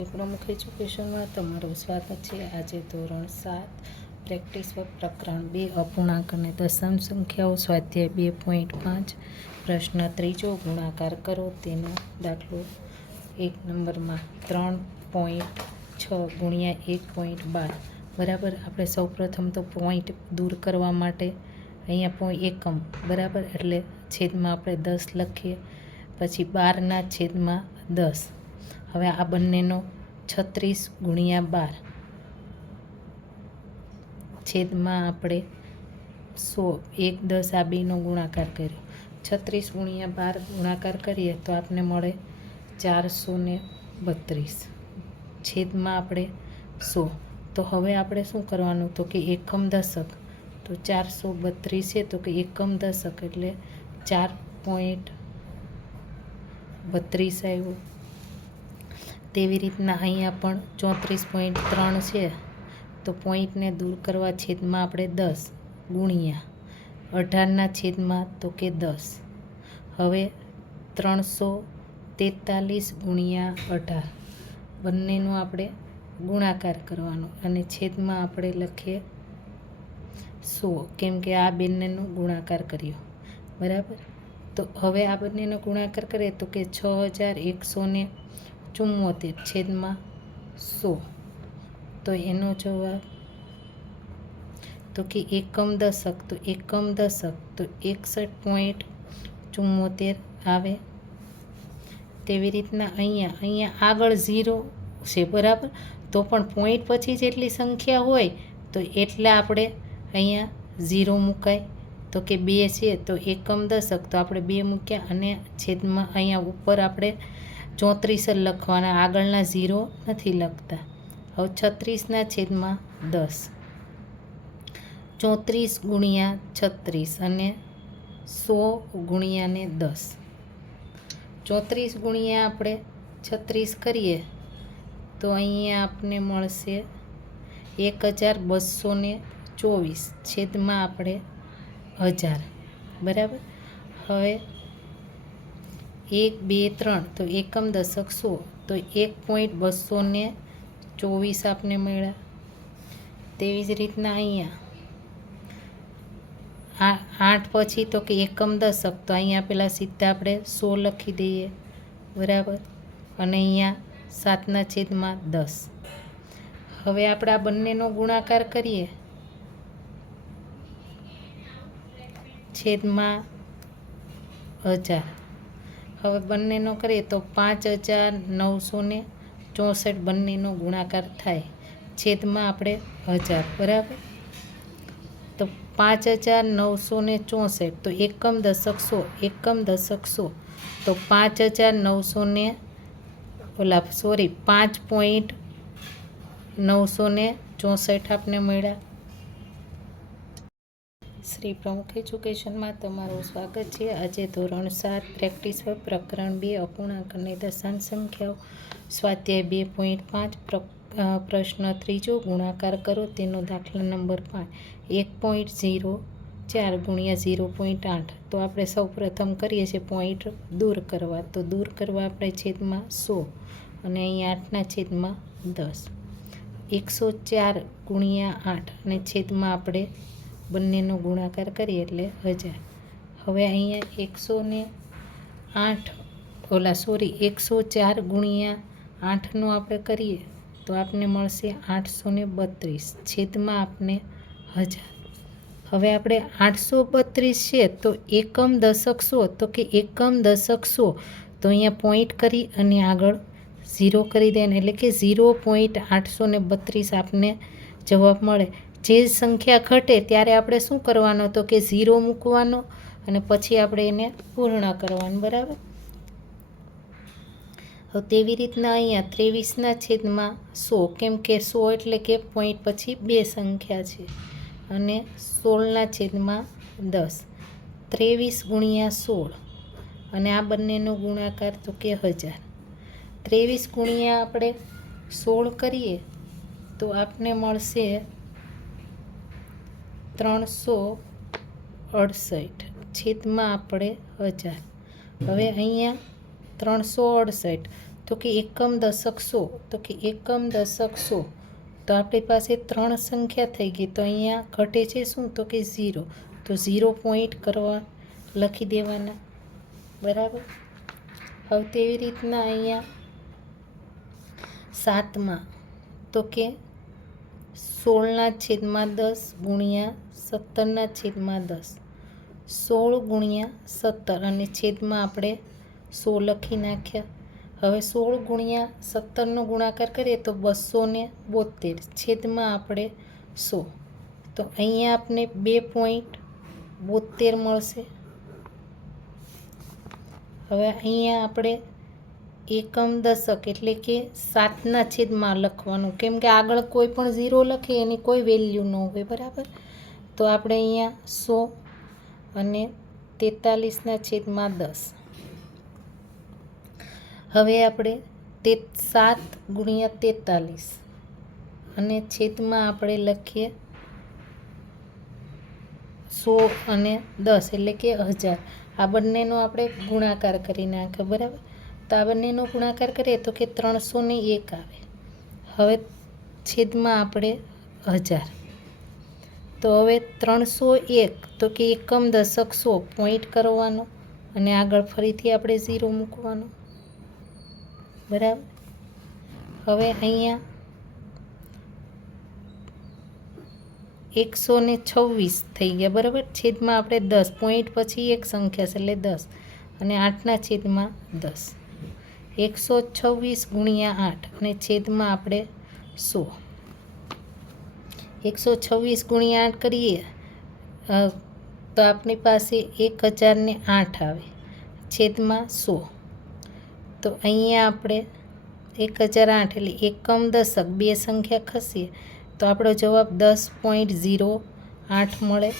પ્રમુખ એજ્યુકેશનમાં તમારું સ્વાગત છે। આજે ધોરણ 7 પ્રેક્ટિસ વર્ક પ્રકરણ 2 અપૂર્ણાંક અને દશાંશ સંખ્યાઓ સ્વાધ્યાય 2.5 પ્રશ્ન ત્રીજો ગુણાકાર કરો તેનો દાખલો 1 નંબરમાં 3.6 ગુણ્યા 1.12 બરાબર। આપણે સૌપ્રથમ તો પોઈન્ટ દૂર કરવા માટે અહીંયા એકમ બરાબર એટલે છેદમાં આપણે 10 લખીએ, પછી 12 છેદમાં 10। હવે આ બંનેનો 36 ગુણ્યા 12 છેદમાં આપણે 100 1 10 આ બેનો ગુણાકાર કર્યો। 36 ગુણ્યા 12 ગુણાકાર કરીએ તો આપણને મળે 432 છેદમાં આપણે 100। તો હવે આપણે શું કરવાનું તો કે એકમ દશક, તો 432 છે તો કે એકમ દશક એટલે 4.32 આવ્યું। તેવી રીતના અહીંયા પણ 34.3 છે તો પોઈન્ટને દૂર કરવા છેદમાં આપણે 10 ગુણ્યા 18 છેદમાં તો કે 10। હવે 343 ગુણ્યા 18 બંનેનો આપણે ગુણાકાર કરવાનો અને છેદમાં આપણે લખીએ 100 કેમ કે આ બંનેનો ગુણાકાર કર્યો બરાબર। તો હવે આ બંનેનો ગુણાકાર કરીએ તો કે 6174 છેદમાં 100। તો એનો જવાબ તો કે એકમ દશક, તો એકમ દશક તો 61.74 આવે। તેવી રીતના અહીંયા આગળ 0 છે બરાબર, તો પણ પોઈન્ટ પછી જેટલી સંખ્યા હોય તો એટલે આપણે અહીંયા 0 મુકાય। તો કે 2 છે તો એકમ દશક તો આપણે 2 મૂક્યા અને છેદમાં અહીંયા ઉપર આપણે 34 લખવાના, આગળના 0 નથી લખતા। હવે 36 છેદમાં 10 34 ગુણ્યા 36 અને 100 ગુણ્યા ને 10। 34 ગુણ્યા આપણે 36 કરીએ તો અહીંયા આપને મળશે 1224 છેદમાં આપણે 1000 બરાબર। હવે 1 2 3 તો એકમ દશક 100 તો 1.224 આપને મળ્યા। તેવી જ રીતના અહીંયા 8 પછી તો કે એકમ દશક તો અહીંયા પેલા સીધા આપણે 100 લખી દઈએ બરાબર, અને અહીંયા 7 છેદમાં 10। હવે આપણે આ બંનેનો ગુણાકાર કરીએ છેદમાં 1000। હવે બંનેનો કરીએ તો 5964 બંનેનો ગુણાકાર થાય છેદમાં આપણે 1000 બરાબર। તો 5964 તો એકમ દશક 100 એકમ દશક 100 તો 5.964 આપને મળ્યા। શ્રી પ્રમુખ એજ્યુકેશનમાં તમારું સ્વાગત છે। આજે ધોરણ 7 પ્રેક્ટિસ વર્ક પ્રકરણ 2 અપૂર્ણાંક અને દશાંશ સંખ્યાઓ સ્વાધ્યાય 2.5 પ્રશ્ન ત્રીજો ગુણાકાર કરો તેનો દાખલા નંબર 5 1.04 ગુણ્યા 0.8। તો આપણે સૌ પ્રથમ કરીએ છીએ પોઈન્ટ દૂર કરવા, તો દૂર કરવા આપણે છેદમાં 100 અને અહીં 8 છેદમાં 10। 104 ગુણ્યા 8 અને છેદમાં આપણે બંનેનો ગુણાકાર કરીએ એટલે 1000। હવે અહીંયા 104 ગુણ્યા 8નો આપણે કરીએ તો આપને મળશે 832 છેદમાં આપને 1000। હવે આપણે 832 છે તો એકમ દશક 100 તો કે એકમ દશક 100 તો અહીંયા પોઈન્ટ કરી અને આગળ 0 કરી દેવાનું એટલે કે 0.832 આપને જવાબ મળે। જે સંખ્યા ઘટે ત્યારે આપણે શું કરવાનો તો કે 0 મૂકવાનો અને પછી આપણે એને પૂર્ણ કરવાનું બરાબર। હવે તેવી રીતના અહીંયા 23 છેદમાં 100 કેમ કે 100 એટલે કે પોઈન્ટ પછી 2 સંખ્યા છે અને 16 છેદમાં 10। 23 ગુણ્યા 16 અને આ બંનેનો ગુણાકાર તો કે 1000। 23 ગુણ્યા આપણે 16 કરીએ તો આપને મળશે 368 છેદમાં આપણે 1000। હવે અહીંયા 368 તો કે એકમ દશક સો, તો કે એકમ દશક સો. તો આપણી પાસે 3 સંખ્યા થઈ ગઈ. તો અહીંયા ઘટે છે શું? તો કે 0. તો 0 પોઈન્ટ કરવા લખી દેવાના. બરાબર. હવે તેવી રીતના અહીંયા 7માં તો કે 16/10 ગુણ્યા 17/10. 16 ગુણ્યા 17 અને છેદમાં આપણે 100 લખી નાખ્યા. હવે 16 ગુણ્યા 17નો ગુણાકાર કરીએ તો 272 છેદમાં આપણે 100. તો અહીંયા આપણે 2.72 મળશે. હવે અહીંયા આપણે એકમ દશક એટલે કે 7ના છેદમાં લખવાનું, કેમ કે આગળ કોઈ પણ 0 લખીએ એની કોઈ વેલ્યુ ન હોય. બરાબર. તો આપણે અહીંયા 100 અને 43/10. હવે આપણે 7 ગુણ્યા 43 અને છેદમાં આપણે લખીએ 100 અને 10 એટલે કે 1000. આ બંનેનો આપણે ગુણાકાર કરી નાખ્યો. બરાબર. તો આ બંનેનો ગુણાકાર કરીએ તો કે 301 આવે. હવે છેદમાં આપણે 1000. તો હવે 301 તો કે એકમ દશક 100 પોઈન્ટ કરવાનો અને આગળ ફરીથી આપણે 0 મૂકવાનો. બરાબર. હવે અહીંયા 126 થઈ ગયા. બરાબર. છેદમાં આપણે 10 પોઈન્ટ પછી એક સંખ્યા છે એટલે 10 અને 8/10. 126 ગુણ્યા 8 અને છેદમાં આપણે 100. 126 ગુણ્યા 8 કરીએ તો આપણી પાસે 1008 આવે છેદમાં 100. તો અહીંયા આપણે 1008 એટલે એકમ દશક 2 સંખ્યા ખસીએ તો આપણો જવાબ 10.08 મળે.